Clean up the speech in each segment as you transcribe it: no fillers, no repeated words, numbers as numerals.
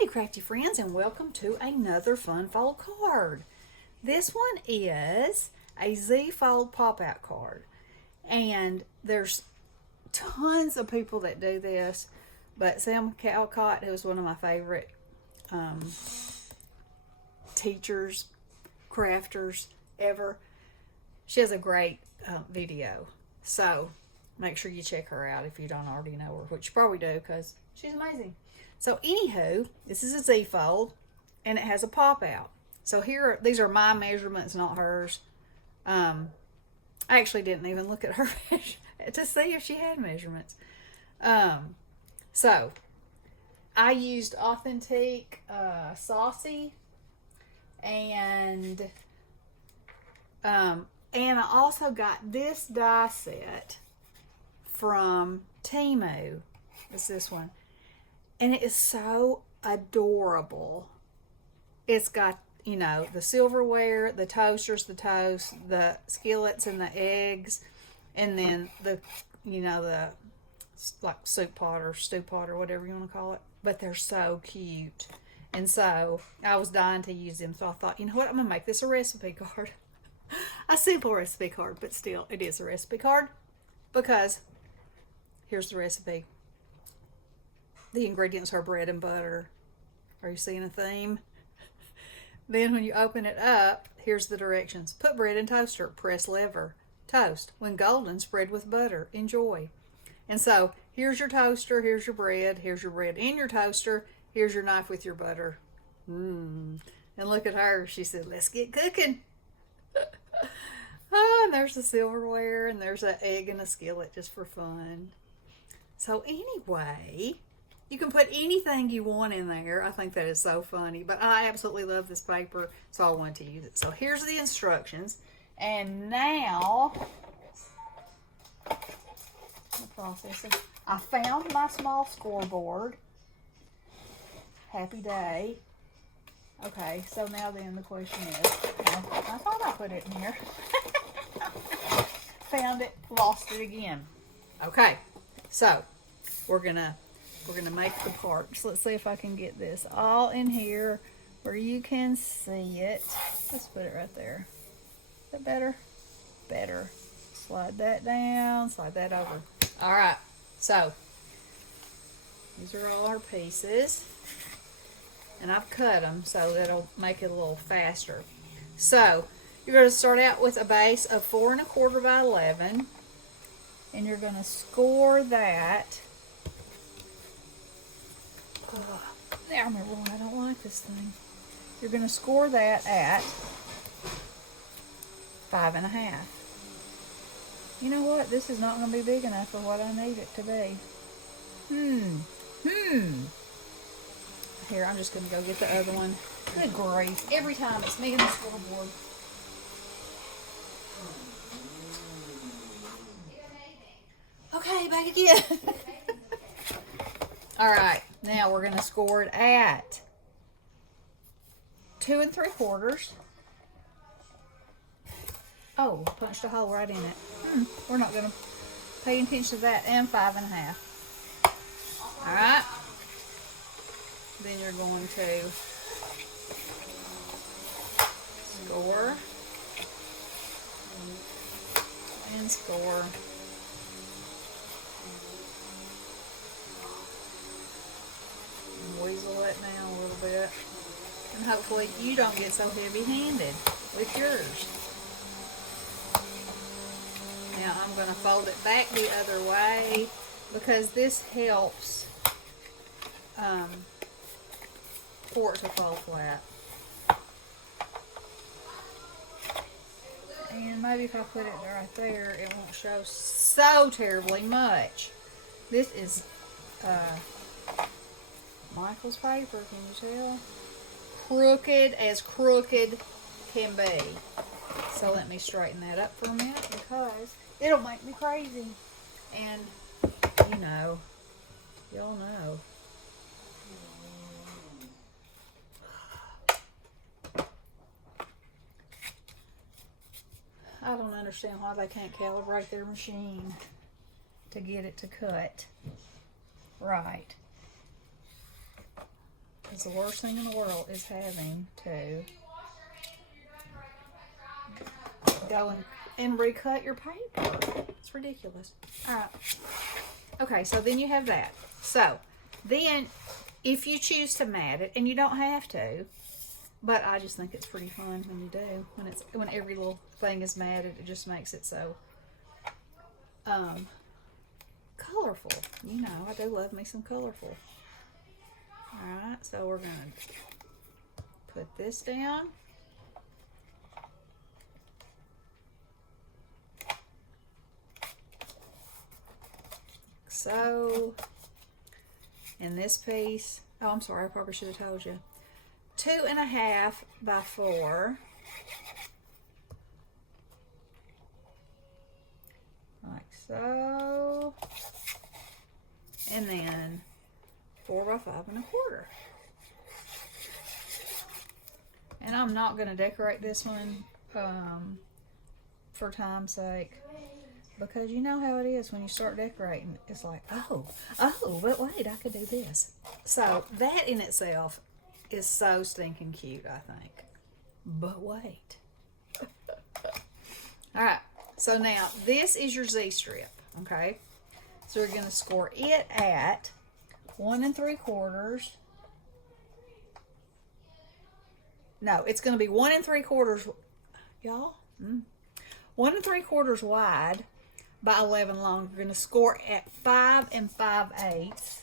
Monday, crafty friends, and welcome to another fun fold card. This one is a Z fold pop-out card, and there's tons of people that do this, but Sam Calcott, who was one of my favorite teachers, crafters ever, she has a great video. So make sure you check her out if you don't already know her, which you probably do because she's amazing. So anywho, this is a Z fold, and it has a pop out. So here, these are my measurements, not hers. I actually didn't even look at her to see if she had measurements. So I used Authentique Saucy, and I also got this die set from Temu. It's this one. And it is so adorable. It's got, you know, the silverware, the toasters, the toast, the skillets and the eggs, and then the, you know, the like soup pot or stew pot or whatever you want to call it. But they're so cute. And so I was dying to use them. So I thought, you know what, I'm going to make this a recipe card. A simple recipe card, but still it is a recipe card because here's the recipe. The ingredients are bread and butter. Are you seeing a theme? Then when you open it up, here's the directions. Put bread in toaster, press lever, toast. When golden, spread with butter. Enjoy. And so here's your toaster, here's your bread in your toaster, here's your knife with your butter. And look at her. She said, let's get cooking. Oh, and there's the silverware, and there's an egg and a skillet just for fun. So anyway, you can put anything you want in there. I think that is so funny, but I absolutely love this paper, so I wanted to use it. So here's the instructions, and now the processing. I found my small scoreboard. Happy day. Okay, so now then the question is, I thought I put it in here. Found it, lost it again. Okay, so we're gonna make the parts. Let's see if I can get this all in here where you can see it. Let's put it right there. Is that better? Better. Slide that down, slide that over. All right, so these are all our pieces, and I've cut them so that'll make it a little faster. So you're going to start out with a base of 4 1/4 by 11, and you're going to score that. Now I remember why I don't like this thing. You're going to score that at 5 1/2. You know what? This is not going to be big enough for what I need it to be. Here, I'm just going to go get the other one. Good grief. Every time it's me and the scoreboard. Okay, back again. All right, now we're going to score it at 2 3/4. Oh, punched a hole right in it. We're not going to pay attention to that. And 5 1/2. All right. Then you're going to score and score. And weasel it now a little bit. And hopefully you don't get so heavy-handed with yours. Now I'm going to fold it back the other way because this helps for it to fall flat. And maybe if I put it right there, it won't show so terribly much. This is Michael's paper, can you tell? Crooked as crooked can be. So let me straighten that up for a minute because it'll make me crazy. And, you know, y'all know. I don't understand why they can't calibrate their machine to get it to cut right. because the worst thing in the world is having to go and recut your paper. It's ridiculous. All right. Okay, so then you have that. So then if you choose to mat it, and you don't have to, but I just think it's pretty fun when you do. When every little thing is matted, it just makes it so colorful. You know, I do love me some colorful. Alright, so we're going to put this down. So, and this piece, oh, I'm sorry, I probably should have told you. 2.5 by 4. Like so. And then 4 by 5.25. And I'm not going to decorate this one for time's sake, because you know how it is when you start decorating. It's like, oh, but wait, I could do this. So that in itself is so stinking cute, I think. But wait. All right, so now this is your Z strip, okay? So we're going to score it at 1 3/4. No, it's going to be 1 3/4, y'all. 1 3/4 wide by 11 long. We're going to score at 5 5/8,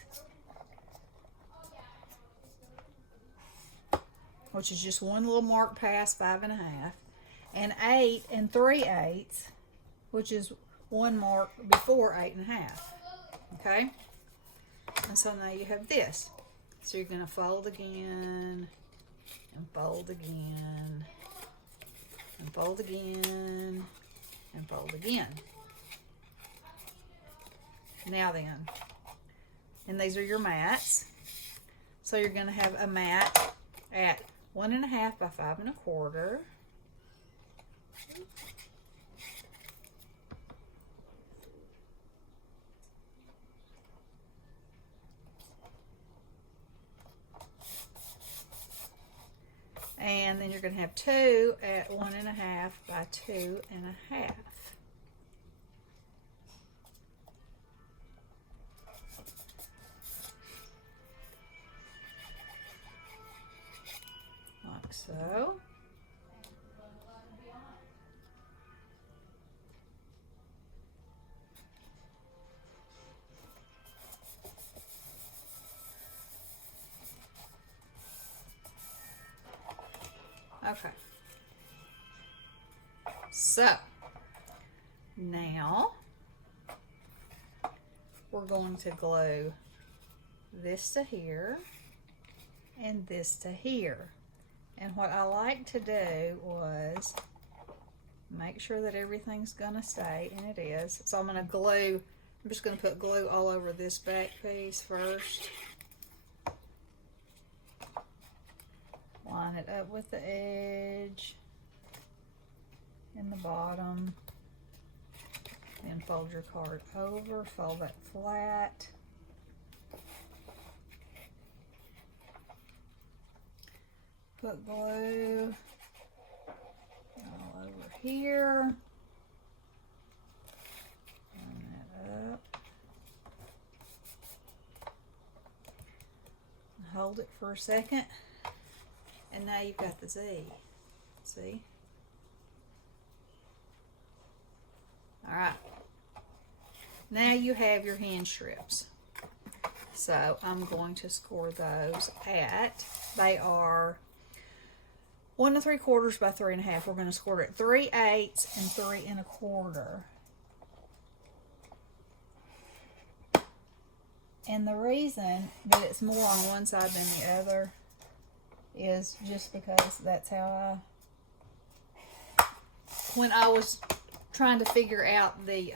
which is just one little mark past 5 1/2, and 8 3/8, which is one mark before 8 1/2. Okay, and so now you have this. So you're going to fold again, and fold again, and fold again, and fold again. Now then, and these are your mats. So you're going to have a mat at 1.5 by 5 1/4. And then you're going to have 2 at 1.5 by 2.5. Like so. Okay. So now we're going to glue this to here and this to here. And what I like to do was make sure that everything's gonna stay, and it is. So I'm just gonna put glue all over this back piece first. Line it up with the edge and the bottom. Then fold your card over, fold it flat. Put glue all over here. Line that up. Hold it for a second. And now you've got the Z. See? Alright. Now you have your hinge strips. So I'm going to score those at, they are 1 3/4 by 3 1/2. We're going to score it at 3/8 and 3 1/4. And the reason that it's more on one side than the other is just because that's how when I was trying to figure out the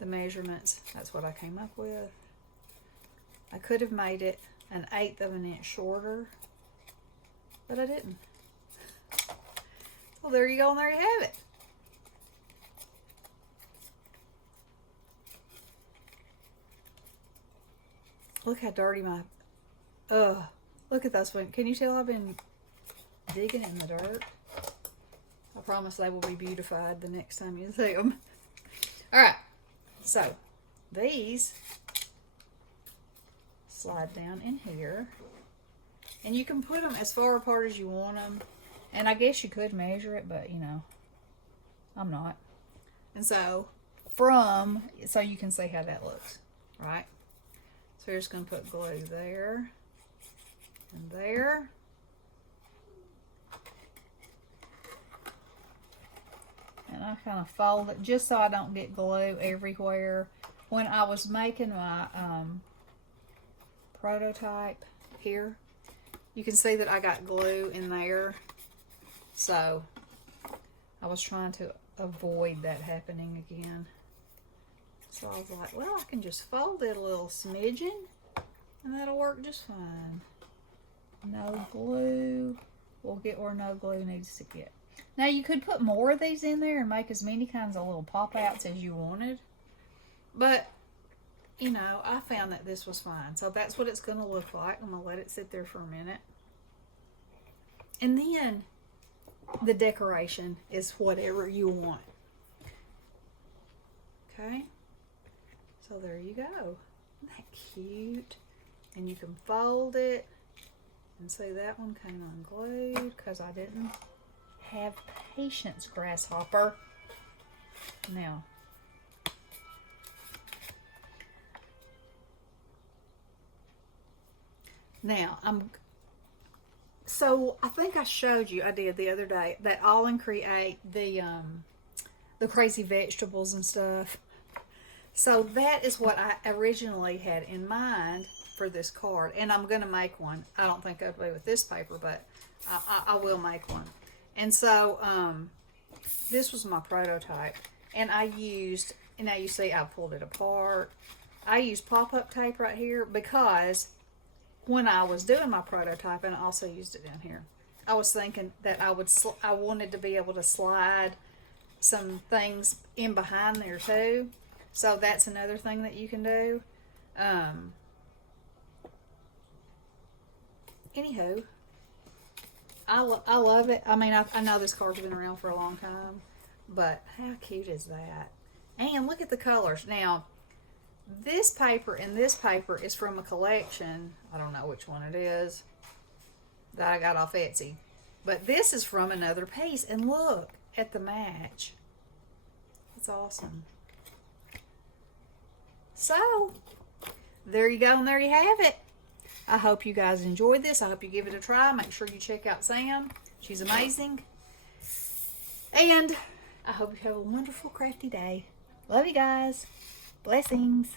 measurements, that's what I came up with. I could have made it 1/8 of an inch shorter, but I didn't. Well, there you go, and there you have it. Look how dirty my Ugh. Look at those ones. Can you tell I've been digging in the dirt? I promise they will be beautified the next time you see them. Alright. So, these slide down in here. And you can put them as far apart as you want them. And I guess you could measure it, but you know, I'm not. And so, so you can see how that looks, right? So you're just going to put glue there and there. And I kind of fold it just so I don't get glue everywhere. When I was making my prototype here, you can see that I got glue in there. So I was trying to avoid that happening again. So I was like, well, I can just fold it a little smidgen and that'll work just fine. No glue. We'll get where no glue needs to get. Now you could put more of these in there and make as many kinds of little pop-outs as you wanted. But, you know, I found that this was fine. So that's what it's going to look like. I'm going to let it sit there for a minute. And then the decoration is whatever you want. Okay? So there you go. Isn't that cute? And you can fold it. And see, that one came unglued because I didn't have patience, grasshopper. Now so I think I showed you, I did the other day, that All and Create the crazy vegetables and stuff. So that is what I originally had in mind for this card, and I'm going to make one. I don't think I'll be with this paper, but I will make one. And so this was my prototype, and I used, and now you see I pulled it apart. I used pop-up tape right here because when I was doing my prototype, and I also used it down here, I was thinking that I wanted to be able to slide some things in behind there too. So that's another thing that you can do. Anywho, I love it. I mean, I know this card's been around for a long time, but how cute is that? And look at the colors. Now, this paper and this paper is from a collection. I don't know which one it is that I got off Etsy. But this is from another piece. And look at the match. It's awesome. So, there you go and there you have it. I hope you guys enjoyed this. I hope you give it a try. Make sure you check out Sam. She's amazing. And I hope you have a wonderful crafty day. Love you guys. Blessings.